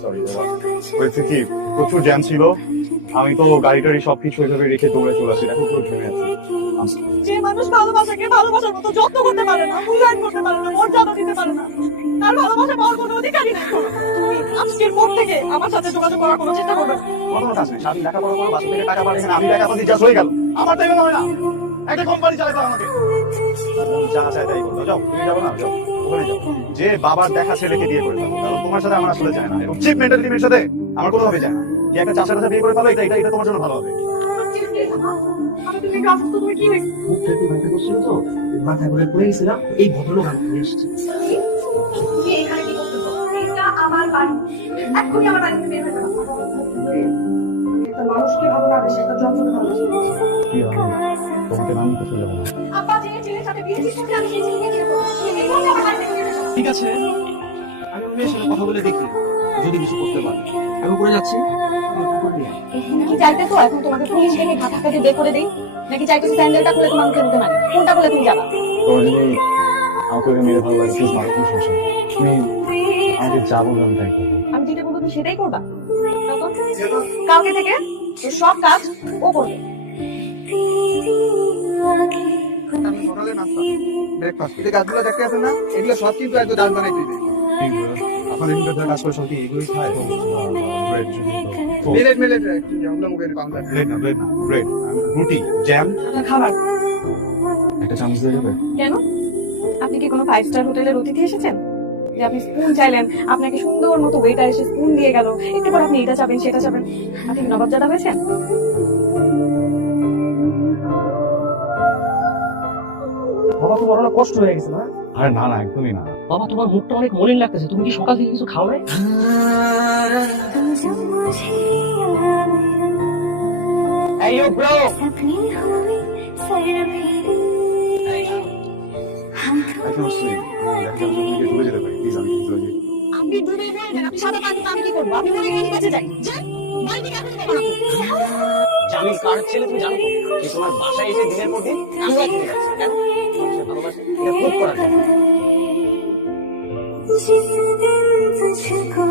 Sorry বাবা। হয়েছে কি, প্রচুর জ্যাম ছিল, আমি তো গাড়ি টাড়ি সবকিছু ওইভাবে রেখে দৌড়ে চলে আসি, দেখো পুরো থেমে আছি। যে মানুষ ভালোবাসাকে ভালোবাসার মতো যত্ন করতে পারে না, মূল্যায়ন করতে পারে না, মর্যাদা দিতে পারে না, তার ভালোবাসা পাওয়ার কোনো অধিকারই নেই। তুমি আজকের পর থেকে আমার সাথে যোগাযোগ করার কোনো চেষ্টা করবে না। কোনো কাজ নেই, স্বাধীন লেখাপড়া করো, বাসা থেকে টাকা পাঠিয়ে আমি টাকা পাচ্ছি, জাস্ট হয়ে গেল। আমার টাইমে হবে না, একটা কোম্পানি চালাতে আমাকে যা চায় তাই করতে। যাও, তুমি যাবো না, যাও ওখানে যাও। যে বাবার দেখা ছেলেকে বিয়ে করে ফেলো, কারণ তোমার সাথে আমার আসলে যায় না, এবং চিপ মেন্টালিটি মেয়ের সাথে আমার কোনোভাবে যায় না। যে একটা চাষের কাছে বিয়ে করে ফেলো, এটা এটা এটা তোমার জন্য ভালো হবে। তুমি কাজ তো তুমি কি হয়েছে? মুখটা একটু ব্যথা করছিল তো, মাথা ঘুরে পড়ে গেছিলাম, এই ভদ্রলোক আমাকে নিয়ে এসেছে। তুমি এখানে কি করতেছো? এটা আমার বাড়ি, এক্ষুনি আমার বাড়ি থেকে বের হয়ে যাও। একটা মানুষকে ভালো লাগে, সেটা যন্ত্রণা ভালো। কি হবে? তোমাকে নাম তো শুনলাম না। আব্বা যে ছেলের সাথে বিয়ে ঠিক করতে, আমি সেই ছেলেকে বিয়ে করবো। এই মুহূর্তে আমার বাড়ি থেকে বের হয়ে যাও। ঠিক আছে, আমি ওর মেয়ের সাথে কথা বলে দেখি যদি কিছু করতে পারি। আমি উপরে যাচ্ছি, তুমি একটু উপরে নিয়ে আয়। নাকি চাইতে তো এখন তোমাকে পুলিশ ডেকে ধাক্কা দিয়ে বের করে দেই, নাকি চাইতে স্যান্ডেলটা খুলে তোমার মুখে ঢুকে মারি? কোনটা বলে তুমি যাবা? তোমার যদি আমাকে ওকে মেরে ভালো লাগে, প্লিজ মারো, কোনো সমস্যা নেই। তুমি আমাকে যা বলবে আমি তাই করবো। আমি যেটা বলবো তুমি সেটাই করবা। কালকে থেকে এই সব কাজ ও করবে। আমি সকালে নাস্তা ব্রেকফাস্ট এই গাছগুলো দেখতে আছেন না, এগুলো সব কিন্তু একদম ডাল বানাই দিবে। আপনাদের কিন্তু কাজ করে সত্যি এগুলোই খায়। ব্রেড মিলেট মিলেট একটু আমরা মুখে বাংলা ব্রেড না ব্রেড, রুটি, জ্যাম, আপনার খাবার একটা চামচ দিয়ে যাবে। কেন? আপনি কি কোনো 5 স্টার হোটেলের অতিথি এসেছেন যে আপনি স্পুন চাইলেন, আপনাকে সুন্দর মতো ওয়েটার এসে স্পুন দিয়ে গেল, একটু পর আপনি এটা চাবেন সেটা চাবেন? আপনি কি নবাবজাদা হয়েছেন? বাবা, তোমার অনেক কষ্ট হয়ে গেছে না? আরে না না, একদমই না। বাবা, তোমার মুখটা অনেক মলিন লাগতেছে, তুমি কি সকাল থেকে কিছু খাও নাই? এই ইউ ব্রো, এখন আসলে ডুবে যেতে পারি, প্লিজ আমি কিন্তু আপনি ডুবে যাবেন, আপনি সাদা পানি আমি কি করবো? আপনি মনে হয় কাছে যাই যান, বাড়ি থেকে এখন বের হবো। জামিল কার ছেলে তুমি জানো তো? যে তোমার বাসায় এসে দিনের পর দিন কান্না করে যাচ্ছে, কেন? তোমার সে ভালোবাসে, এটা প্রুভ করার জন্য। जिस दिन तुझको